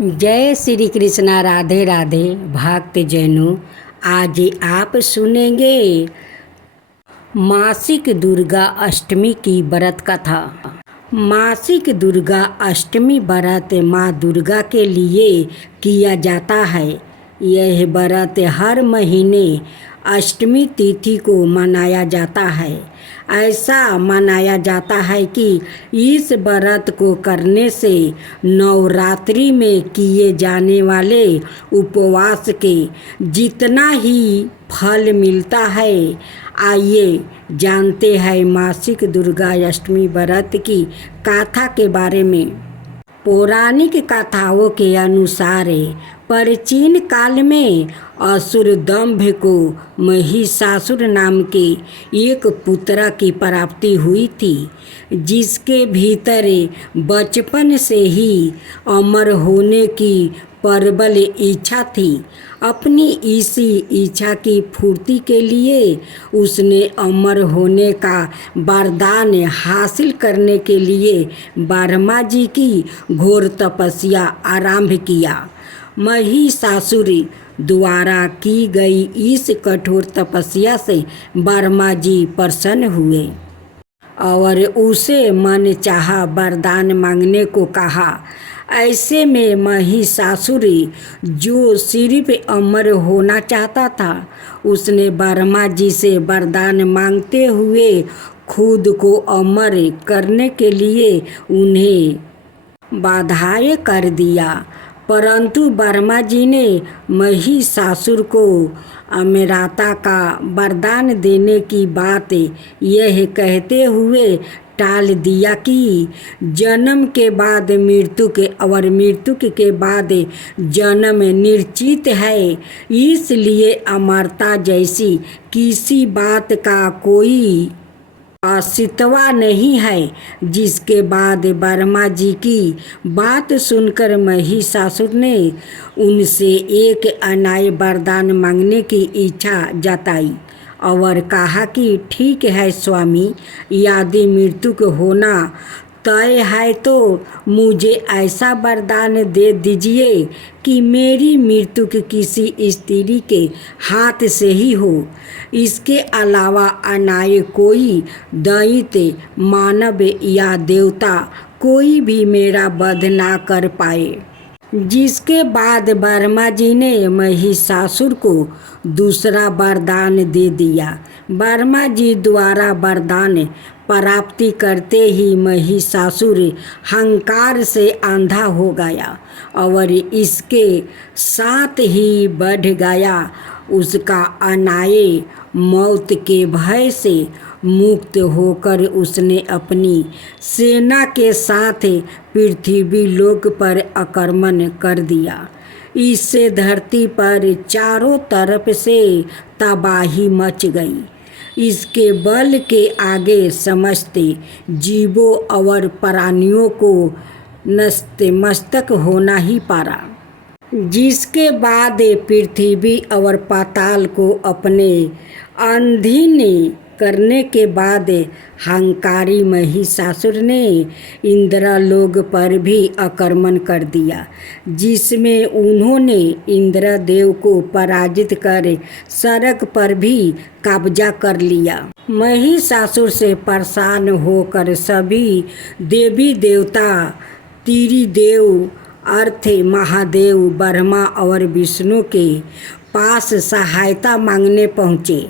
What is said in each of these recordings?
जय श्री कृष्णा। राधे राधे भक्त जनों, आज आप सुनेंगे मासिक दुर्गा अष्टमी की व्रत कथा। मासिक दुर्गा अष्टमी व्रत माँ दुर्गा के लिए किया जाता है। यह व्रत हर महीने अष्टमी तिथि को मनाया जाता है। ऐसा मनाया जाता है कि इस व्रत को करने से नवरात्रि में किए जाने वाले उपवास के जितना ही फल मिलता है। आइए जानते हैं मासिक दुर्गा अष्टमी व्रत की कथा के बारे में। पौराणिक कथाओं के अनुसार प्राचीन काल में असुर दंभ को महिषासुर नाम के एक पुत्र की प्राप्ति हुई थी, जिसके भीतर बचपन से ही अमर होने की प्रबल इच्छा थी। अपनी इसी इच्छा की पूर्ति के लिए उसने अमर होने का वरदान हासिल करने के लिए ब्रह्मा जी की घोर तपस्या आरंभ किया। महिषासुर द्वारा की गई इस कठोर तपस्या से ब्रह्मा जी प्रसन्न हुए और उसे मन चाहा वरदान मांगने को कहा। ऐसे में महिषासुर, जो सिर्फ अमर होना चाहता था, उसने ब्रह्मा जी से वरदान मांगते हुए खुद को अमर करने के लिए उन्हें बाधाएं कर दिया। परंतु ब्रह्मा जी ने महिषासुर को अमरता का वरदान देने की बात यह कहते हुए टाल दिया कि जन्म के बाद मृत्यु के और मृत्यु के बाद जन्म निश्चित है, इसलिए अमरता जैसी किसी बात का कोई अस्तित्व नहीं है। जिसके बाद ब्रह्मा जी की बात सुनकर महिषासुर ने उनसे एक अन्याय वरदान मांगने की इच्छा जताई और कहा कि ठीक है स्वामी, यदि मृत्यु को होना तय है तो मुझे ऐसा वरदान दे दीजिए कि मेरी मृत्यु की किसी स्त्री के हाथ से ही हो। इसके अलावा अन्य कोई दैत्य, मानव या देवता कोई भी मेरा वध ना कर पाए। जिसके बाद ब्रह्मा जी ने महिषासुर को दूसरा वरदान दे दिया। ब्रह्मा जी द्वारा वरदान प्राप्ति करते ही महिषासुर अहंकार से अंधा हो गया और इसके साथ ही बढ़ गया उसका अन्याय। मौत के भय से मुक्त होकर उसने अपनी सेना के साथ पृथ्वी लोक पर आक्रमण कर दिया। इससे धरती पर चारों तरफ से तबाही मच गई। इसके बल के आगे समस्त जीवों और प्राणियों को नतमस्तक होना ही पड़ा। जिसके बाद पृथ्वी और पाताल को अपने अधीन करने के बाद अहंकारी महिषासुर ने इंद्रलोक पर भी आक्रमण कर दिया, जिसमें उन्होंने इंद्रदेव को पराजित कर स्वर्ग पर भी कब्जा कर लिया। महिषासुर से परेशान होकर सभी देवी देवता त्रिदेव अर्थ महादेव ब्रह्मा और विष्णु के पास सहायता मांगने पहुँचे।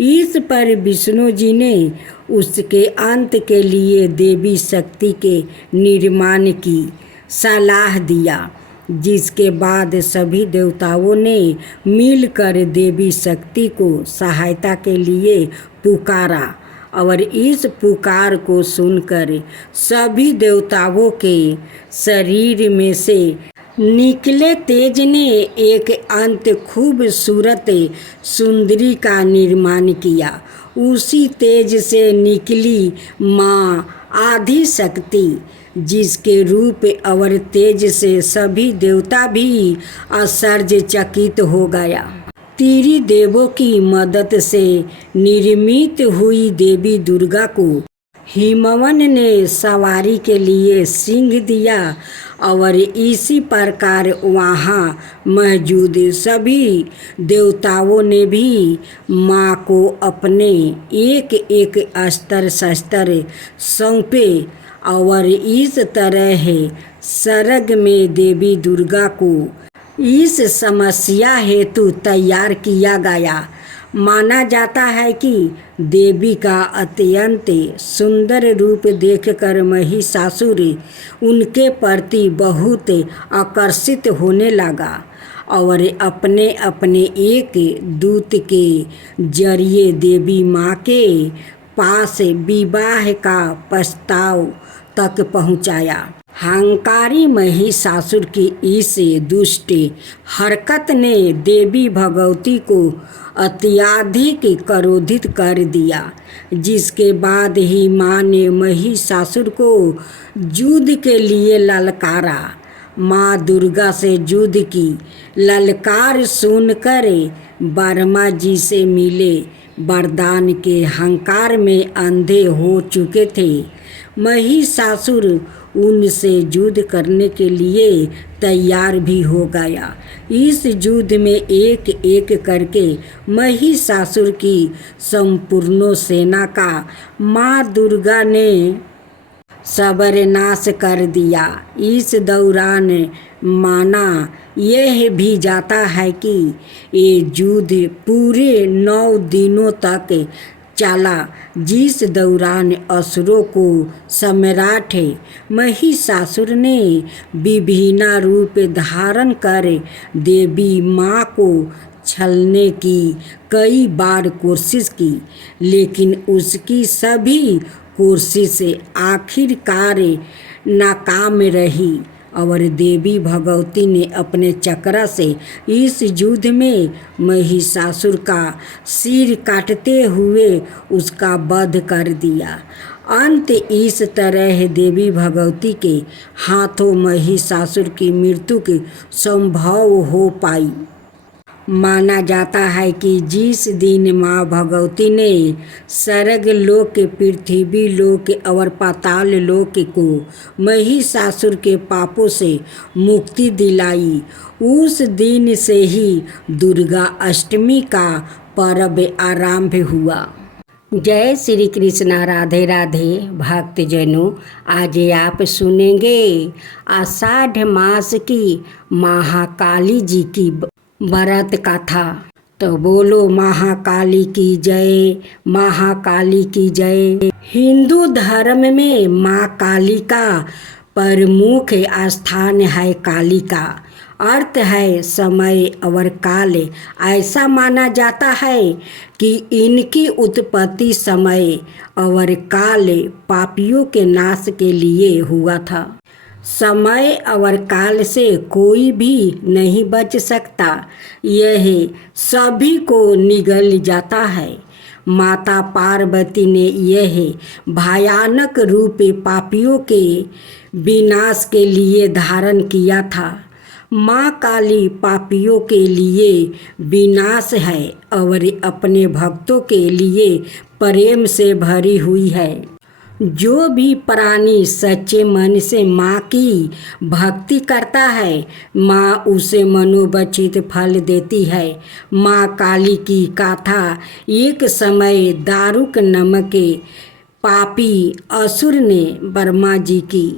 इस पर विष्णु जी ने उसके अंत के लिए देवी शक्ति के निर्माण की सलाह दिया। जिसके बाद सभी देवताओं ने मिलकर देवी शक्ति को सहायता के लिए पुकारा और इस पुकार को सुनकर सभी देवताओं के शरीर में से निकले तेज ने एक अंत खूबसूरत सुंदरी का निर्माण किया। उसी तेज से निकली माँ आदि शक्ति, जिसके रूप और तेज से सभी देवता भी आश्चर्यचकित हो गया। त्रिदेवों की मदद से निर्मित हुई देवी दुर्गा को हिमवन ने सवारी के लिए सिंह दिया और इसी प्रकार वहाँ मौजूद सभी देवताओं ने भी माँ को अपने एक एक अस्त्र शस्त्र सौंपे और इस तरह सरग में देवी दुर्गा को इस समस्या हेतु तैयार किया गया। माना जाता है कि देवी का अत्यंत सुंदर रूप देखकर महिषासुर उनके प्रति बहुत आकर्षित होने लगा और अपने अपने एक दूत के जरिए देवी माँ के पास विवाह का प्रस्ताव तक पहुँचाया। हंकारी महिषासुर की इस दुष्ट हरकत ने देवी भगवती को अत्यधिक क्रोधित कर दिया, जिसके बाद ही माँ ने महिषासुर को युद्ध के लिए ललकारा। माँ दुर्गा से युद्ध की ललकार सुनकर ब्रह्मा जी से मिले वरदान के हंकार में अंधे हो चुके थे। महिषासुर उनसे युद्ध करने के लिए तैयार भी हो गया। इस युद्ध में एक एक करके महिषासुर की संपूर्ण सेना का माँ दुर्गा ने सर्वनाश कर दिया। इस दौरान माना यह भी जाता है कि ये युद्ध पूरे 9 दिनों तक चला, जिस दौरान असुरों को सम्राट महिषासुर ने विभिन्न रूप धारण कर देवी माँ को छलने की कई बार कोशिश की, लेकिन उसकी सभी कोशिश आखिरकार नाकाम रही और देवी भगवती ने अपने चक्र से इस युद्ध में महिषासुर का सिर काटते हुए उसका वध कर दिया। अंत इस तरह देवी भगवती के हाथों महिषासुर की मृत्यु की संभव हो पाई। माना जाता है कि जिस दिन माँ भगवती ने स्वर्ग लोक, पृथ्वी लोक और पाताल लोक को महिषासुर के पापों से मुक्ति दिलाई, उस दिन से ही दुर्गा अष्टमी का पर्व आरंभ हुआ। जय श्री कृष्णा। राधे राधे भक्तजनों, आज आप सुनेंगे आषाढ़ मास की महाकाली जी की व्रत कथा। तो बोलो महाकाली की जय, महाकाली की जय। हिंदू धर्म में माँ काली का प्रमुख स्थान है। काली का अर्थ है समय और काल। ऐसा माना जाता है कि इनकी उत्पत्ति समय और काल पापियों के नाश के लिए हुआ था। समय और काल से कोई भी नहीं बच सकता, यह सभी को निगल जाता है। माता पार्वती ने यह भयानक रूप पापियों के विनाश के लिए धारण किया था। माँ काली पापियों के लिए विनाश है और अपने भक्तों के लिए प्रेम से भरी हुई है। जो भी प्राणी सच्चे मन से माँ की भक्ति करता है, माँ उसे मनोवांछित फल देती है। माँ काली की गाथा एक समय दारुक नामक पापी असुर ने ब्रह्मा जी की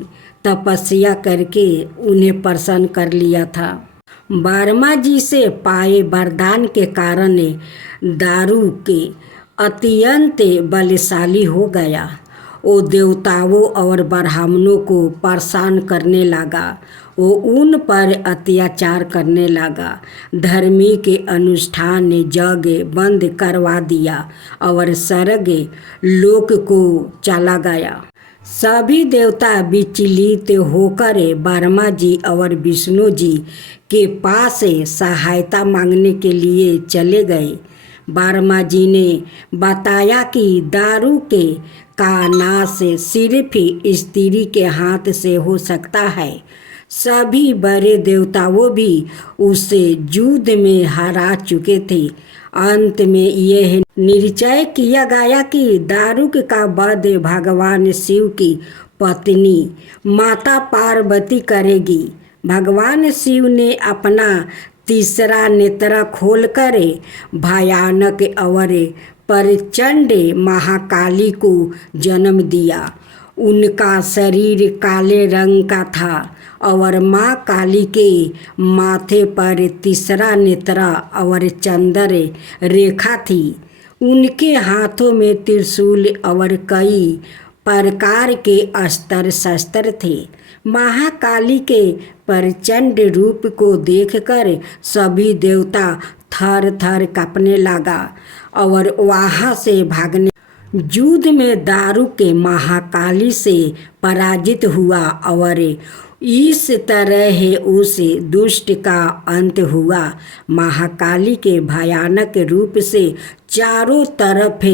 तपस्या करके उन्हें प्रसन्न कर लिया था। ब्रह्मा जी से पाए वरदान के कारण दारुक अत्यंत बलशाली हो गया। वो देवताओं और ब्राह्मणों को परेशान करने लगा। वो उन पर अत्याचार करने लगा। धर्मी के अनुष्ठान जग बंद करवा दिया और स्वर्ग लोक को चला गया। सभी देवता विचलित होकर ब्रह्मा जी और विष्णु जी के पास सहायता मांगने के लिए चले गए। ब्रह्मा जी ने बताया कि दारू का नाश सिर्फ स्त्री के हाथ से हो सकता है। सभी बड़े देवताओं भी उसे युद्ध में हरा चुके थे अंत में यह निश्चय किया गया कि दारुक का वध भगवान शिव की पत्नी माता पार्वती करेगी। भगवान शिव ने अपना तीसरा नेत्र खोलकर भयानक और प्रचंड महाकाली को जन्म दिया। उनका शरीर काले रंग का था और माँ काली के माथे पर तीसरा नेत्र और चंद्र रेखा थी। उनके हाथों में त्रिशूल और कई प्रकार के अस्त्र शस्त्र थे। महाकाली के प्रचंड रूप को देखकर सभी देवता थर थर कांपने लगा और वहाँ से भागने। युद्ध में दारुक के महाकाली से पराजित हुआ और इस तरह उस दुष्ट का अंत हुआ। महाकाली के भयानक रूप से चारों तरफ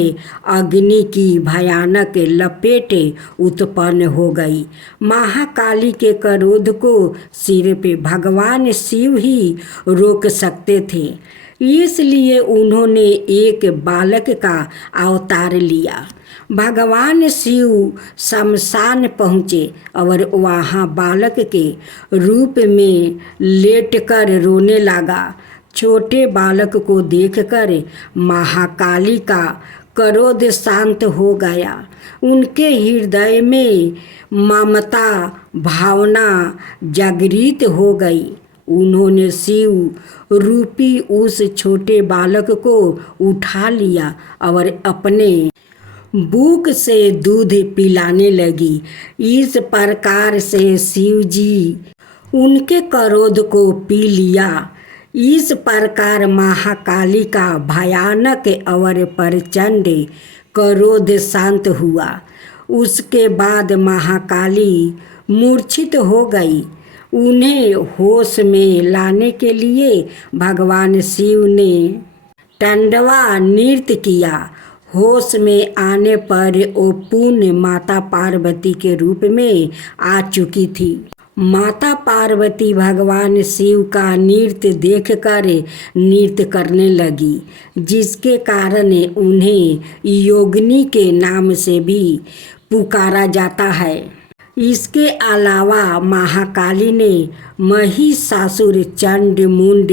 अग्नि की भयानक लपेट उत्पन्न हो गई। महाकाली के क्रोध को सिर्फ भगवान शिव ही रोक सकते थे, इसलिए उन्होंने एक बालक का अवतार लिया। भगवान शिव शमशान पहुँचे और वहाँ बालक के रूप में लेटकर रोने लगा। छोटे बालक को देखकर महाकाली का क्रोध शांत हो गया। उनके हृदय में ममता भावना जागृत हो गई। उन्होंने शिव रूपी उस छोटे बालक को उठा लिया और अपने बूक से दूध पिलाने लगी। इस प्रकार से शिव जी उनके क्रोध को पी लिया। इस प्रकार महाकाली का भयानक और प्रचंड क्रोध शांत हुआ। उसके बाद महाकाली मूर्छित हो गई। उन्हें होश में लाने के लिए भगवान शिव ने तांडवा नृत्य किया। होश में आने पर वो पुण्य माता पार्वती के रूप में आ चुकी थी। माता पार्वती भगवान शिव का नृत्य देखकर नृत्य करने लगी, जिसके कारण उन्हें योगिनी के नाम से भी पुकारा जाता है। इसके अलावा महाकाली ने महिषासुर, चंड मुंड,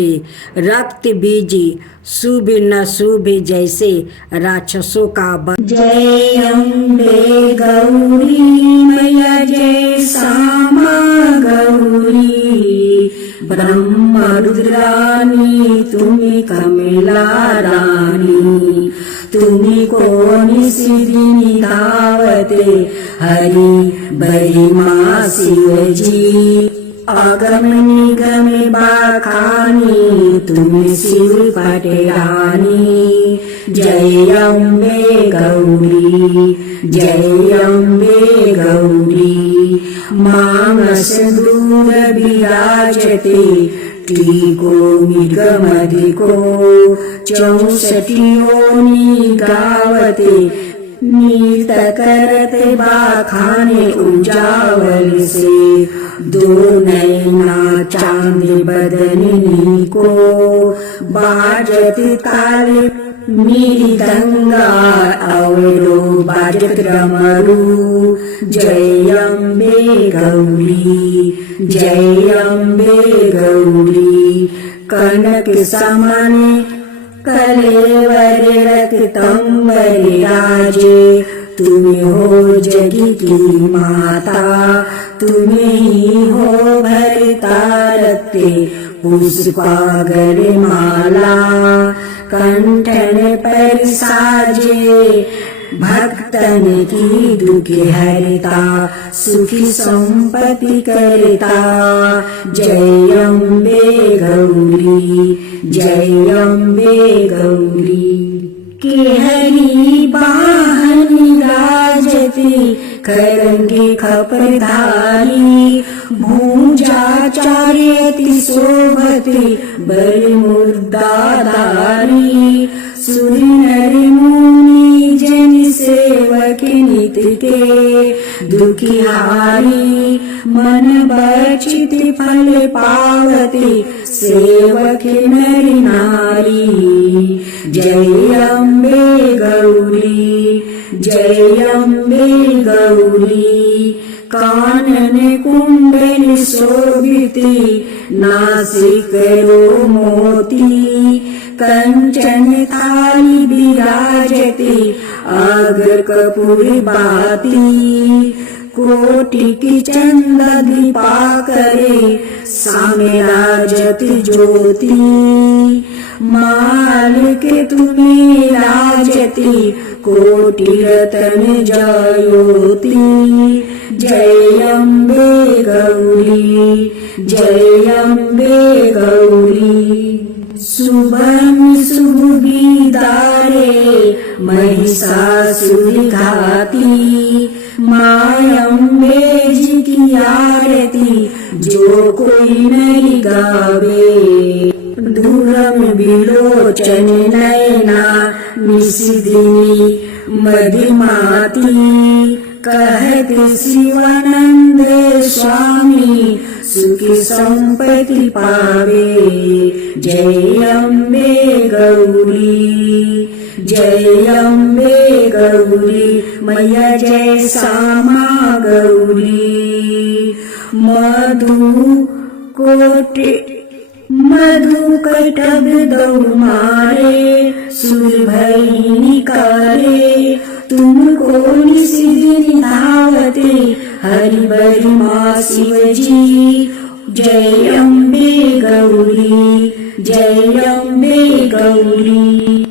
रक्त बीज, शुभ नशुभ जैसे राक्षसों का जय अम्बे गौरी मैया जय श्यामा गौरी, ब्रह्म रुद्रानी तुम्हें कमला रानी, तुम्हें कौन सिद्धि दावते हरि बरिमा शिव जी, आगम निगम बाखानी तुम्हें शिव पटरानी। जय अम्बे गौरी जय अम्बे गौरी, मानस दूर विराजते टीको निगमधिको, 64 योनि गावते नीत करते बाखाने उजावल से, दो नैना चांद बदनी को, बाजत ताले मृदंगा अवरो बाजत डमरू। जय अम्बे गौरी जय अम्बे गौरी, कनक समान कलेवर रक्तंबर राजे, तुम्हें हो जगी की माता, तुम्हें ही हो भरता रखते पुष्पागर माला, कंठन पर साजे भक्तन की दुख हरता, सुखी संपत्ति करता। जय अम्बे गौरी जय अम्बे गौरी, के हरि वाहन राजती करंगे खपरधारी, भूजा चार्यति शोभते बल मुर्दाधारी, सुर नर मुनि जन सेवक नित के दुखिहारी मन बचित फल पावते सेवक नर नारी। जय अम्बे गौरी जय अम्बे गौरी। कानन कुंडल शोभिते नासिक रो मोती कंचन थाली विराजते अग्र कपूर बाती। कोटि की चंद दीपाकरे सामे राजत ज्योति। माल के तुम्हें राजते कोटि रतन जयोति। जय अम्बे गौरी जय अम्बे गौरी। शुभम शुभ गीतारे महिषासुर घाती। माँ अम्बे जी की आरती जो कोई नहीं गावे। दूरम विलोचन नयना निशिदिनी मधुमाती। कहत शिवानंद स्वामी सुखी संपत्ति पावे। जय अम्बे गौरी जय अम्बे गौरी। मैया जय श्यामा गौरी। मधु कटब दौड़ मारे सुर भई निकारे। तुमको निशिदिनी धावते हरि बरि माँ शिव जी। जय अम्बे गौरी जय अम्बे गौरी।